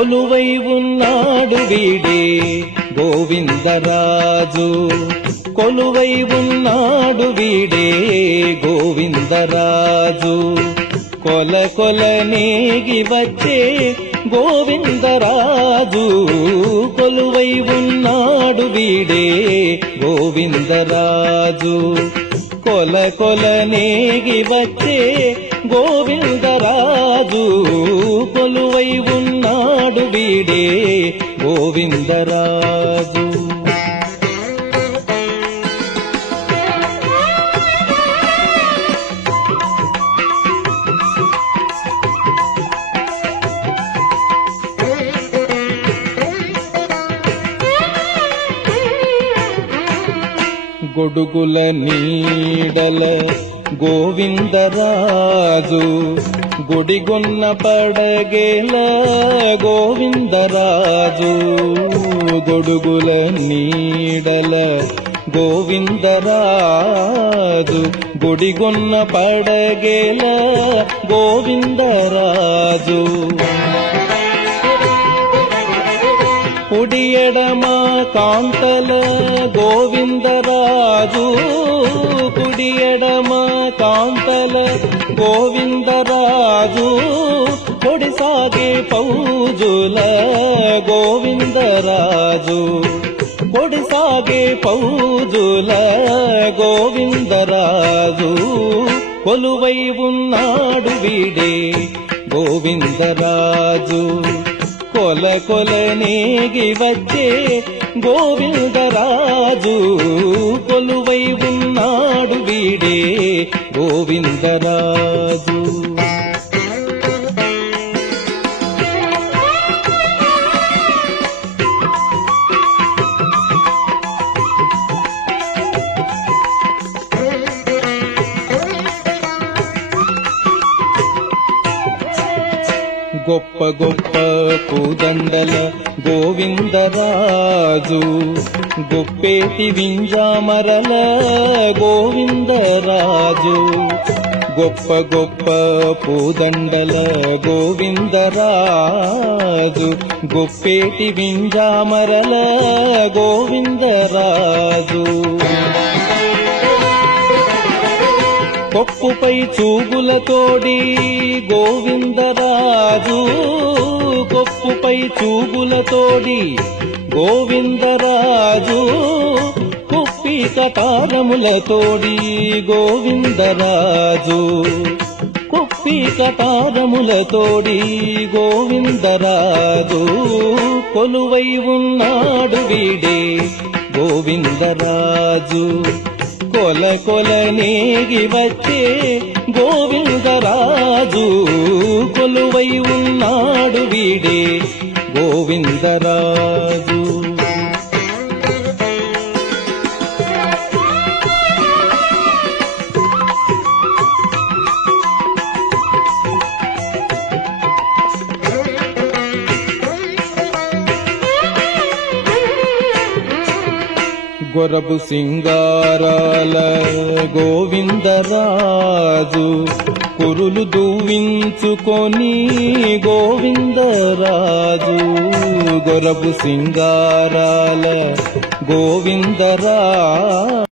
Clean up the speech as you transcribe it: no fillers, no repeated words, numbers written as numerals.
కొలువై ఉన్నాడు వీడే గోవిందరాజు, కొలువై ఉన్నాడు వీడే గోవిందరాజు, కొల కొల నేగి వచ్చే గోవిందరాజు, కొలువై ఉన్నాడు వీడే గోవిందరాజు, కొల కొల నేగి వచ్చే గోవిందరాజు, కొలువై ఉన్నాడు వీడే గోవిందరాజు. గొడుగుల నీడల గోవిందరాజు, గుడిగొన్న పడగేల గోవిందరాజు, గొడుగుల నీడల గోవిందరాజు, గుడిగొన్న పడగేల గోవిందరాజు, కుడి ఎడమ కాంతల గోవిందరాజు, కుడి ఎడమ కాంతల గోవిందరాజు, కొడిసాగే పౌజుల గోవిందరాజు, కొడిసాగే పౌజుల గోవిందరాజు, కొలువై ఉన్నాడు వీడే గోవిందరాజు, కొల కొల నేగి వచ్చే గోవిందరాజు, కొలువై ఉన్నాడు వీడే గోవిందరాజు. గొప్ప గొప్ప పూదండల గోవిందరాజు, గొప్పేటి వింజామరల గోవిందరాజు, గొప్ప గొప్ప పూదండల గోవిందరాజు, గొప్పేటి వింజామరల గోవిందరాజు, కొప్పుపై చూగులతోడి గోవిందరాజు, కొప్పుపై చూగులతోడి గోవిందరాజు, కుప్పి కటారములతోడి గోవిందరాజు, కుప్పి కటారములతోడి గోవిందరాజు, కొలువై ఉన్నాడు వీడే గోవిందరాజు, కొల కొల నేగి వచ్చే గోవిందరాజు, కొలువై ఉన్నాడు వీడే గోవిందరాజు. గొరబు సింగారాల గోవిందరాజు, కురులు దూవించుకొని గోవిందరాజు, గొరబు సింగారాల గోవిందరాజు.